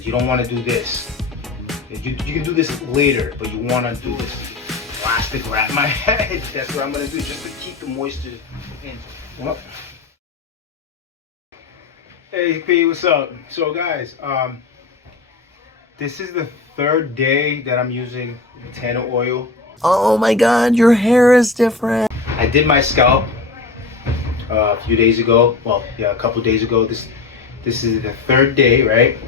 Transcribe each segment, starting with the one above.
because you don't want to do this. You can do this later, but you want to do this. Plastic wrap my head. That's what I'm gonna do, just to keep the moisture in. Well, hey P, what's up? So guys, this is the third day that I'm using Batana oil. Oh my god, your hair is different. I did my scalp a few days ago. Well, yeah, a couple days ago. This is the third day, right?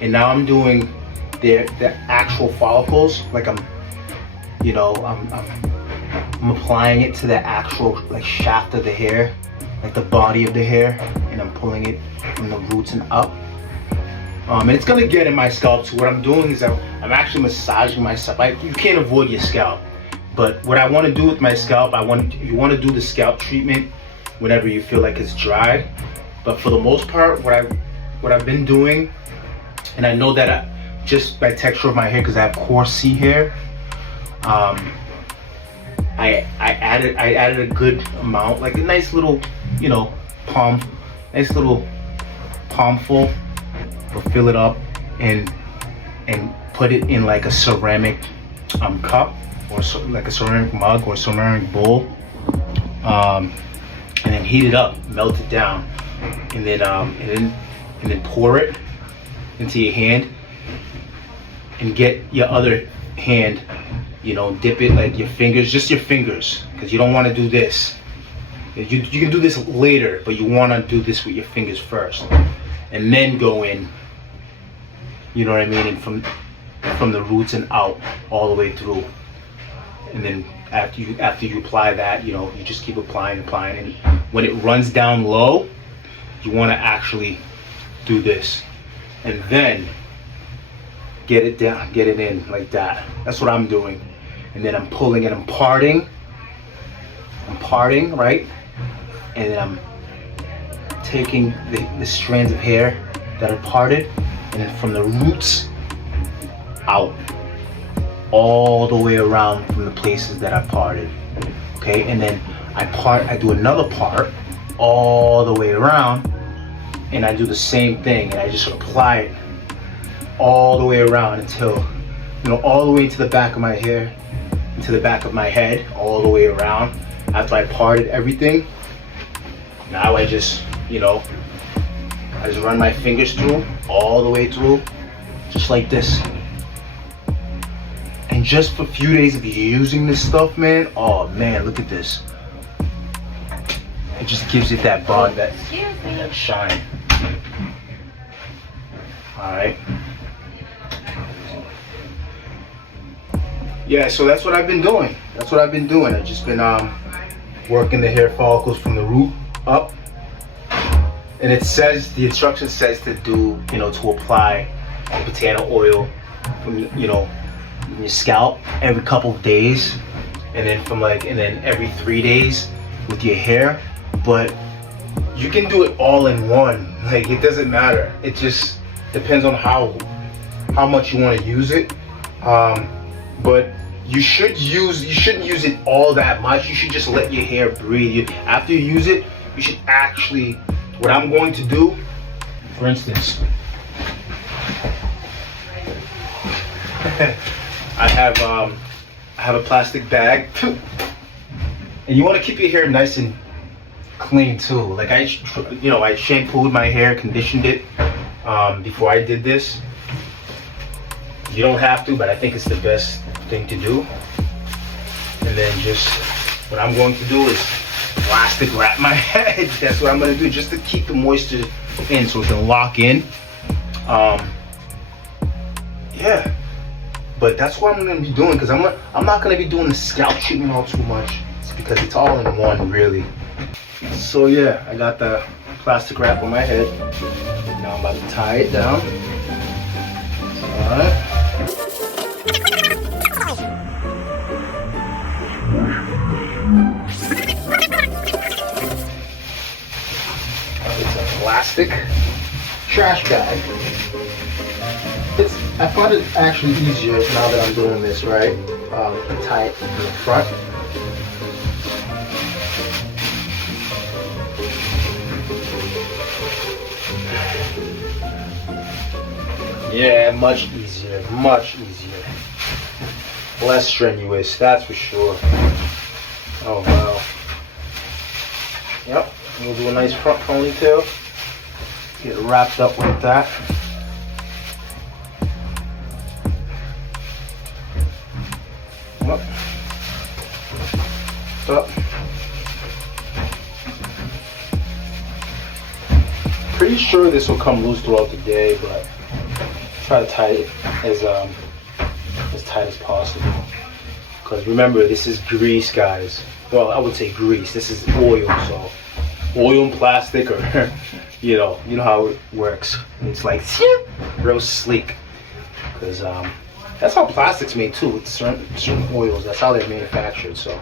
And now I'm doing the actual follicles. Like I'm applying it to the actual like shaft of the hair, like the body of the hair, and I'm pulling it from the roots and up. And it's gonna get in my scalp. So what I'm doing is I'm actually massaging my scalp. You can't avoid your scalp, but what I want to do with my scalp, you want to do the scalp treatment whenever you feel like it's dry. But for the most part, what I've been doing, and I know that just by texture of my hair, because I have coarse C hair, I added a good amount, like a nice little, nice little palmful. We'll fill it up and put it in like a ceramic cup, or like a ceramic mug or ceramic bowl, and then heat it up, melt it down, and then pour it into your hand, and get your other hand, dip it like your fingers, just your fingers, because you don't want to do this. You can do this later, but you want to do this with your fingers first, and then go in. You know what I mean? And from the roots and out, all the way through. And then after you apply that, you just keep applying, and when it runs down low, you want to actually do this, and then get it down, get it in like that. That's what I'm doing. And then I'm pulling it, I'm parting, right? And then I'm taking the strands of hair that are parted, and then from the roots out, all the way around from the places that I parted. Okay, and then I do another part all the way around, and I do the same thing, and I just apply it all the way around until, all the way into the back of my hair, into the back of my head, all the way around. After I parted everything, now I just, I just run my fingers through, all the way through, just like this. And just for a few days of using this stuff, man, oh man, look at this. It just gives it that bond, that shine. All right. Yeah, so that's what I've been doing. I've just been working the hair follicles from the root up. And the instruction says to do, to apply Batana oil from, your scalp every couple of days, and then every 3 days with your hair. But you can do it all in one. Like, it doesn't matter. It just depends on how much you want to use it. But you shouldn't use it all that much. You should just let your hair breathe. After you use it, you should actually, what I'm going to do, for instance, I have a plastic bag, and you want to keep your hair nice and clean too. Like I shampooed my hair, conditioned it before I did this. You don't have to, but I think it's the best thing to do. And then just what I'm going to do is plastic wrap my head. That's what I'm going to do, just to keep the moisture in, so it can lock in. Yeah, but that's what I'm going to be doing, because I'm not going to be doing the scalp treatment all too much, because it's all in one, really. So yeah, I got the plastic wrap on my head. Now I'm about to tie it down. All right. It's a plastic trash bag. I find it actually easier now that I'm doing this, right? Tie it in the front. Yeah, much easier, much easier. Less strenuous, that's for sure. Oh wow. Yep, we'll do a nice front ponytail. Get it wrapped up like that. Up. Up. Pretty sure this will come loose throughout the day, but try to tie it as tight as possible. Because remember, this is grease, guys. Well, I would say grease. This is oil, so oil and plastic, or you know how it works. It's like real sleek. Because that's how plastic's made too. With certain oils, that's how they're manufactured. So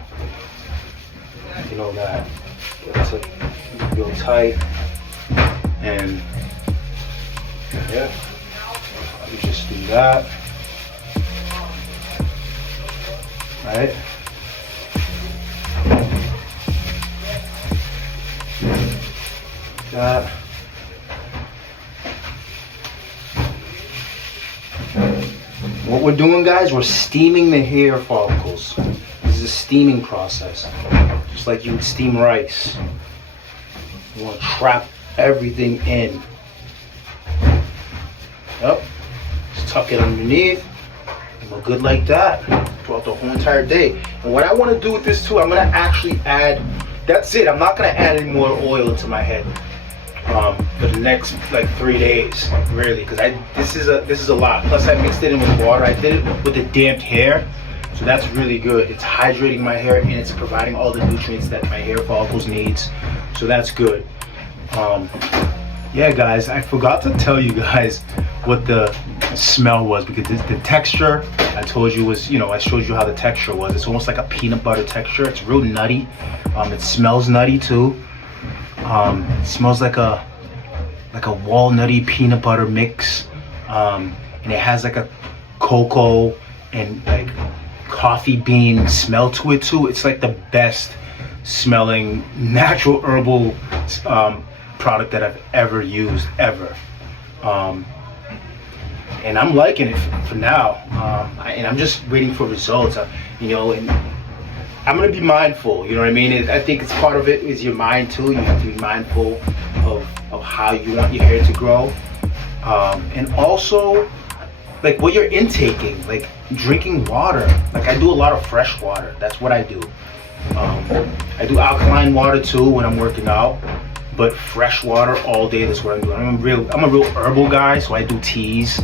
you know that. Get it real tight, and yeah, you just do that. Right? That. What we're doing, guys, we're steaming the hair follicles. This is a steaming process, just like you would steam rice. You want to trap everything in. Yep. Just tuck it underneath. And we're good like that throughout the whole entire day. And what I want to do with this too, I'm going to actually add, that's it. I'm not going to add any more oil into my head for the next like 3 days, really, because this is a lot. Plus I mixed it in with water. I did it with the damped hair, so that's really good. It's hydrating my hair and it's providing all the nutrients that my hair follicles needs, so that's good. Yeah, guys, I forgot to tell you guys what the smell was, because the texture I told you was, I showed you how the texture was. It's almost like a peanut butter texture. It's real nutty. It smells nutty too. It smells like a walnutty peanut butter mix, and it has like a cocoa and like coffee bean smell to it too. It's like the best smelling natural herbal product that I've ever used, ever. And I'm liking it for now, and I'm just waiting for results. And I'm gonna be mindful, you know what I mean? I think it's part of it is your mind too. You have to be mindful of how you want your hair to grow, and also like what you're intaking, like drinking water. Like I do a lot of fresh water. That's what I do. I do alkaline water too when I'm working out, but fresh water all day. That's what I'm doing. I'm a real herbal guy, so I do teas.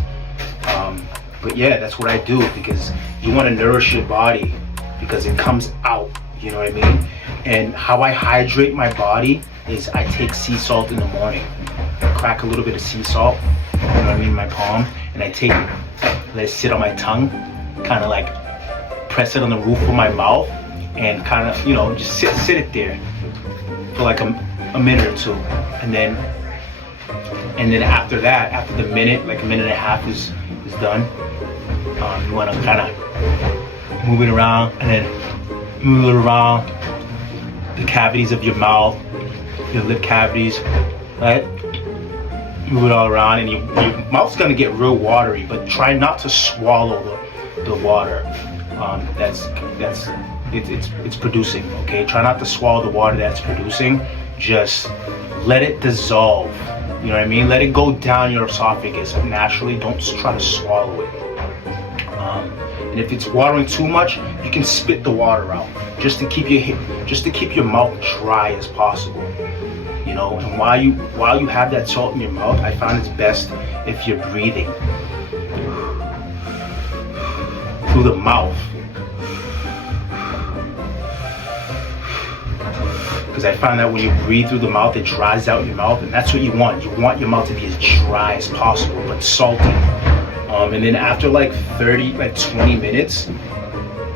But yeah, that's what I do, because you want to nourish your body, because it comes out, you know what I mean? And how I hydrate my body is I take sea salt in the morning. I crack a little bit of sea salt, you know what I mean, in my palm, and I take it, let it sit on my tongue, kind of like press it on the roof of my mouth, and kind of, just sit it there for like a minute or two. And then after that, after the minute, like a minute and a half is done, you want to kind of move it around, and then move it around the cavities of your mouth, your lip cavities, right? Move it all around, and your mouth's gonna get real watery, but try not to swallow the water it's producing. Okay, try not to swallow the water that's producing. Just let it dissolve. You know what I mean? Let it go down your esophagus naturally. Don't try to swallow it. And if it's watering too much, you can spit the water out, just to keep your mouth dry as possible. And while you have that salt in your mouth, I find it's best if you're breathing through the mouth, because I find that when you breathe through the mouth, it dries out your mouth, and that's what you want. You want your mouth to be as dry as possible, but salty. And then after like 20 minutes,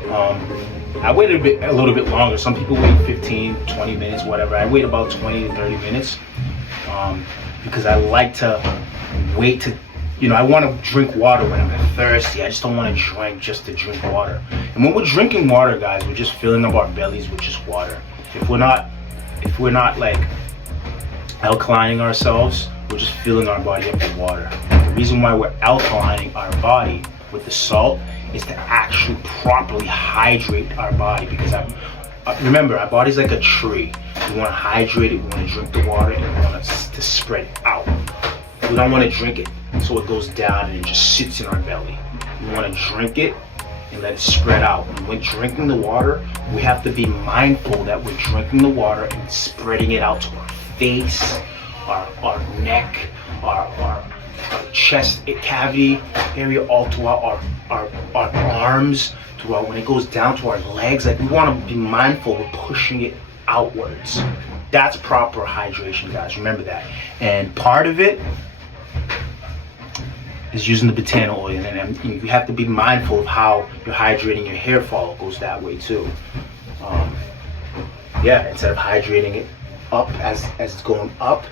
I wait a little bit longer. Some people wait 15, 20 minutes, whatever. I wait about 20 to 30 minutes, because I like to wait to, I want to drink water when I'm thirsty. I just don't want to drink just to drink water. And when we're drinking water, guys, we're just filling up our bellies with just water. If we're not like alkalining ourselves, we're just filling our body up with water. The reason why we're alkalining our body with the salt is to actually properly hydrate our body, because remember, our body's like a tree. We want to hydrate it, we want to drink the water, and we want it to spread out. We don't want to drink it so it goes down and it just sits in our belly. We want to drink it and let it spread out. And when drinking the water, we have to be mindful that we're drinking the water and spreading it out to our face, our neck, our chest cavity area, all throughout our arms, throughout when it goes down to our legs. Like, we want to be mindful of pushing it outwards. That's proper hydration, guys. Remember that. And part of it is using the Batana oil, and you have to be mindful of how you're hydrating your hair follicles that way too. Yeah, instead of hydrating it up as it's going up,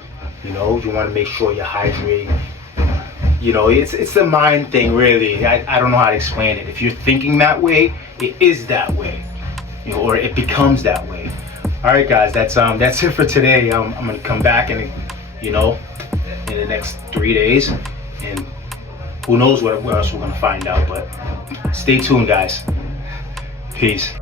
you know, you want to make sure you're hydrating. You know, it's the mind thing, really. I don't know how to explain it. If you're thinking that way, it is that way, you know, or it becomes that way. All right, guys, that's it for today. I'm gonna come back and, you know, in the next 3 days, and who knows what else we're gonna find out. But stay tuned, guys. Peace.